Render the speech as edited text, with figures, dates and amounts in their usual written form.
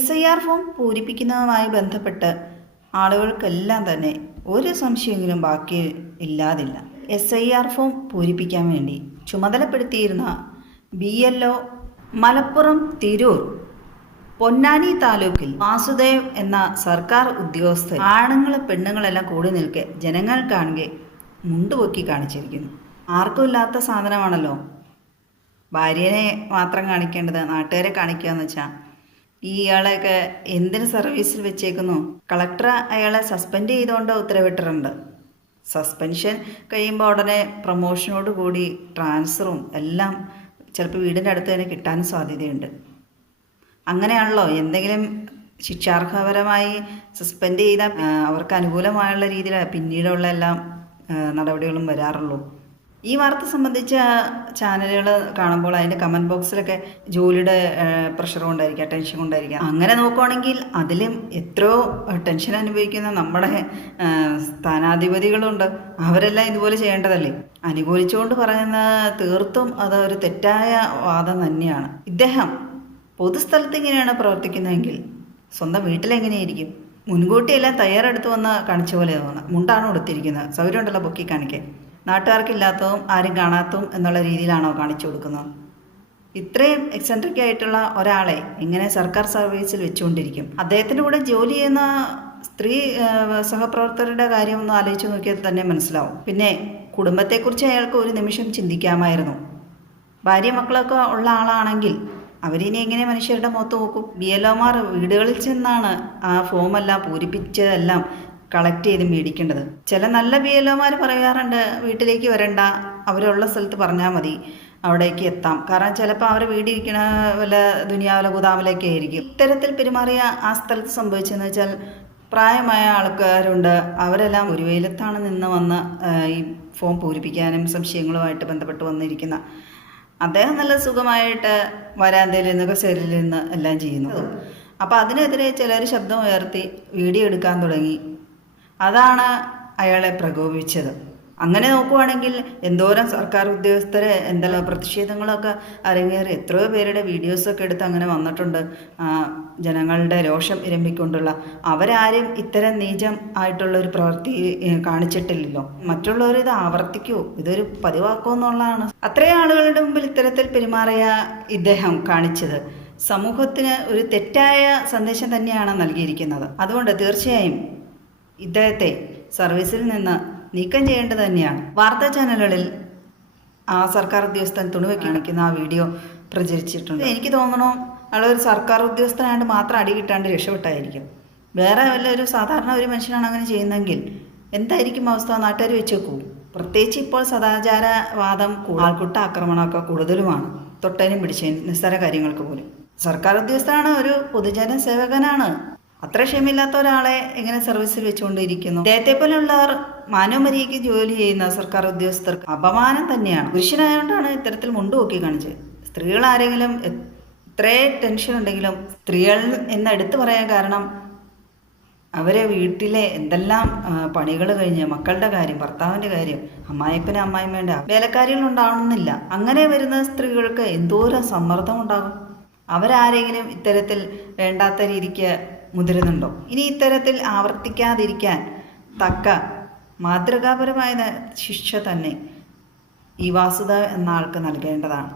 SIR form പൂരിപ്പിക്കുന്നതുമായി ബന്ധപ്പെട്ട് ആളുകൾക്കെല്ലാം തന്നെ ഒരു സംശയമെങ്കിലും ബാക്കി ഇല്ലാതില്ല. SIR ഫോം പൂരിപ്പിക്കാൻ വേണ്ടി ചുമതലപ്പെടുത്തിയിരുന്ന BLO മലപ്പുറം തിരൂർ പൊന്നാനി താലൂക്കിൽ വാസുദേവ് എന്ന സർക്കാർ ഉദ്യോഗസ്ഥൻ ആണുങ്ങൾ പെണ്ണുങ്ങളെല്ലാം കൂടി നിൽക്കെ ജനങ്ങൾ കാണുകെ മുണ്ടുപൊക്കി കാണിച്ചിരിക്കുന്നു. ആർക്കും ഇല്ലാത്ത സാധനമാണല്ലോ ഭാര്യനെ മാത്രം കാണിക്കേണ്ടത്, നാട്ടുകാരെ കാണിക്കുക എന്ന് വെച്ചാൽ ഇയാളെയൊക്കെ എന്തിന് സർവീസിൽ വെച്ചേക്കുന്നു? കളക്ടർ അയാളെ സസ്പെൻഡ് ചെയ്തുകൊണ്ട് ഉത്തരവിട്ടിട്ടുണ്ട്. സസ്പെൻഷൻ കഴിയുമ്പോൾ ഉടനെ പ്രൊമോഷനോട് കൂടി ട്രാൻസ്ഫറും എല്ലാം ചിലപ്പോൾ വീടിൻ്റെ അടുത്ത് തന്നെ കിട്ടാനും സാധ്യതയുണ്ട്. അങ്ങനെയാണല്ലോ എന്തെങ്കിലും ശിക്ഷാർഹപരമായി സസ്പെൻഡ് ചെയ്താൽ അവർക്ക് അനുകൂലമായുള്ള രീതിയിൽ പിന്നീടുള്ള എല്ലാം നടപടികളും വരാറുള്ളൂ. ഈ വാർത്ത സംബന്ധിച്ച ചാനലുകൾ കാണുമ്പോൾ അതിൻ്റെ കമൻറ്റ് ബോക്സിലൊക്കെ ജോലിയുടെ പ്രഷർ കൊണ്ടായിരിക്കാം, ടെൻഷൻ കൊണ്ടായിരിക്കാം. അങ്ങനെ നോക്കുകയാണെങ്കിൽ അതിലും എത്രയോ ടെൻഷൻ അനുഭവിക്കുന്ന നമ്മുടെ സ്ഥാനാധിപതികളുണ്ട്. അവരെല്ലാം ഇതുപോലെ ചെയ്യേണ്ടതല്ലേ? അനുകൂലിച്ചുകൊണ്ട് പറയുന്ന തീർത്തും അതൊരു തെറ്റായ വാദം തന്നെയാണ്. ഇദ്ദേഹം പൊതുസ്ഥലത്ത് ഇങ്ങനെയാണ് പ്രവർത്തിക്കുന്നതെങ്കിൽ സ്വന്തം വീട്ടിലെങ്ങനെയായിരിക്കും? മുൻകൂട്ടിയെല്ലാം തയ്യാറെടുത്ത് വന്ന് കാണിച്ച പോലെ തോന്നുന്നത്. മുണ്ടാണ് കൊടുത്തിരിക്കുന്നത്, സൗകര്യമുണ്ടല്ലോ പൊക്കി കാണിക്കാൻ. നാട്ടുകാർക്കില്ലാത്തതും ആരും കാണാത്തതും എന്നുള്ള രീതിയിലാണോ കാണിച്ചു കൊടുക്കുന്നത്? ഇത്രയും എക്സെൻട്രിക് ആയിട്ടുള്ള ഒരാളെ എങ്ങനെ സർക്കാർ സർവീസിൽ വെച്ചുകൊണ്ടിരിക്കും? അദ്ദേഹത്തിൻ്റെ കൂടെ ജോലി ചെയ്യുന്ന സ്ത്രീ സഹപ്രവർത്തകരുടെ കാര്യം ഒന്ന് ആലോചിച്ച് നോക്കിയാൽ തന്നെ മനസ്സിലാവും. പിന്നെ കുടുംബത്തെക്കുറിച്ച് അയാൾക്ക് ഒരു നിമിഷം ചിന്തിക്കാമായിരുന്നു. ഭാര്യ മക്കളൊക്കെ ഉള്ള ആളാണെങ്കിൽ അവരിനി എങ്ങനെ മനുഷ്യരുടെ മുഖത്ത് നോക്കും? BLOമാർ വീടുകളിൽ ചെന്നാണ് ആ ഫോമെല്ലാം പൂരിപ്പിച്ചതെല്ലാം കളക്ട് ചെയ്ത് മേടിക്കേണ്ടത്. ചില നല്ല BLOമാർ പറയാറുണ്ട്, വീട്ടിലേക്ക് വരണ്ട, അവരുള്ള സ്ഥലത്ത് പറഞ്ഞാൽ മതി, അവിടേക്ക് എത്താം. കാരണം ചിലപ്പോൾ അവർ വീടിരിക്കണ വല്ല ദുനിയാവിലെ ഗുദാമിലൊക്കെ ആയിരിക്കും. ഇത്തരത്തിൽ പെരുമാറിയ ആ സ്ഥലത്ത് സംഭവിച്ചതെന്ന് വെച്ചാൽ പ്രായമായ ആൾക്കാരുണ്ട്. അവരെല്ലാം ഒരു വെയിലത്താണ് നിന്ന് വന്ന് ഈ ഫോം പൂരിപ്പിക്കാനും സംശയങ്ങളുമായിട്ട് ബന്ധപ്പെട്ട് വന്നിരിക്കുന്ന അദ്ദേഹം നല്ല സുഖമായിട്ട് വരാന്തയിൽ നിന്ന് കസേരയിൽ നിന്ന് എല്ലാം ചെയ്യുന്നു. അപ്പോൾ അതിനെതിരെ ചിലർ ശബ്ദം ഉയർത്തി വീഡിയോ എടുക്കാൻ തുടങ്ങി. അതാണ് അയാളെ പ്രകോപിപ്പിച്ചത്. അങ്ങനെ നോക്കുവാണെങ്കിൽ എന്തോരം സർക്കാർ ഉദ്യോഗസ്ഥരെ എന്തെല്ലാം പ്രതിഷേധങ്ങളൊക്കെ അരങ്ങേറി എത്രയോ പേരുടെ വീഡിയോസൊക്കെ എടുത്ത് അങ്ങനെ വന്നിട്ടുണ്ട്. ജനങ്ങളുടെ രോഷം ഇരമ്പിക്കൊണ്ടുള്ള അവരാരും ഇത്തരം നീചം ആയിട്ടുള്ളൊരു പ്രവൃത്തി കാണിച്ചിട്ടില്ലല്ലോ. മറ്റുള്ളവർ ഇത് ആവർത്തിക്കുമോ, ഇതൊരു പതിവാക്കുമോ എന്നുള്ളതാണ്. അത്രയും ആളുകളുടെ മുമ്പിൽ ഇത്തരത്തിൽ പെരുമാറിയ ഇദ്ദേഹം കാണിച്ചത് സമൂഹത്തിന് ഒരു തെറ്റായ സന്ദേശം തന്നെയാണ് നൽകിയിരിക്കുന്നത്. അതുകൊണ്ട് തീർച്ചയായും ഇദ്ദേഹത്തെ സർവീസിൽ നിന്ന് നീക്കം ചെയ്യേണ്ടത് തന്നെയാണ്. വാർത്താ ചാനലുകളിൽ ആ സർക്കാർ ഉദ്യോഗസ്ഥൻ തുണിവെക്കി കാണിക്കുന്ന ആ വീഡിയോ പ്രചരിച്ചിട്ടുണ്ട്. എനിക്ക് തോന്നണു അയാളൊരു സർക്കാർ ഉദ്യോഗസ്ഥനായിട്ട് മാത്രം അടി കിട്ടാണ്ട് രക്ഷപ്പെട്ടായിരിക്കും. വേറെ വല്ല ഒരു സാധാരണ ഒരു മനുഷ്യനാണ് അങ്ങനെ ചെയ്യുന്നതെങ്കിൽ എന്തായിരിക്കും അവസ്ഥ? നാട്ടുകാർ വെച്ച് വെക്കൂ. പ്രത്യേകിച്ച് ഇപ്പോൾ സദാചാരവാദം, ആൾക്കൂട്ട ആക്രമണമൊക്കെ കൂടുതലുമാണ്. തൊട്ടതിനും പിടിച്ചതിനും നിസ്സാര കാര്യങ്ങൾക്ക് പോലും. സർക്കാർ ഉദ്യോഗസ്ഥനാണ്, ഒരു പൊതുജന സേവകനാണ്. അത്ര ക്ഷമയില്ലാത്ത ഒരാളെ എങ്ങനെ സർവീസിൽ വെച്ചുകൊണ്ടിരിക്കുന്നു? അദ്ദേഹത്തെ പോലെയുള്ളവർ മാനവമര്യാദയ്ക്ക് ജോലി ചെയ്യുന്ന സർക്കാർ ഉദ്യോഗസ്ഥർക്ക് അപമാനം തന്നെയാണ്. പുരുഷനായതുകൊണ്ടാണ് ഇത്തരത്തിൽ മുണ്ടുപൊക്കി കാണിച്ചത്. സ്ത്രീകൾ ആരെങ്കിലും ഇത്രേ ടെൻഷൻ ഉണ്ടെങ്കിലും സ്ത്രീകൾ എന്ന് എടുത്തു പറയാൻ കാരണം അവരെ വീട്ടിലെ എന്തെല്ലാം പണികൾ കഴിഞ്ഞ് മക്കളുടെ കാര്യം, ഭർത്താവിൻ്റെ കാര്യം, അമ്മായിപ്പനും അമ്മായിമ്മേൻ്റെ വേലക്കാരികൾ ഉണ്ടാവണമെന്നില്ല. അങ്ങനെ വരുന്ന സ്ത്രീകൾക്ക് എന്തോരം സമ്മർദ്ദം ഉണ്ടാകും. അവരാരെങ്കിലും ഇത്തരത്തിൽ വേണ്ടാത്ത രീതിക്ക് മുതിരുന്നുണ്ടോ? ഇനി ഇത്തരത്തിൽ ആവർത്തിക്കാതിരിക്കാൻ തക്ക മാതൃകാപരമായ ശിക്ഷ തന്നെ ഈ വാസുദേവ് എന്ന ആൾക്ക് നൽകേണ്ടതാണ്.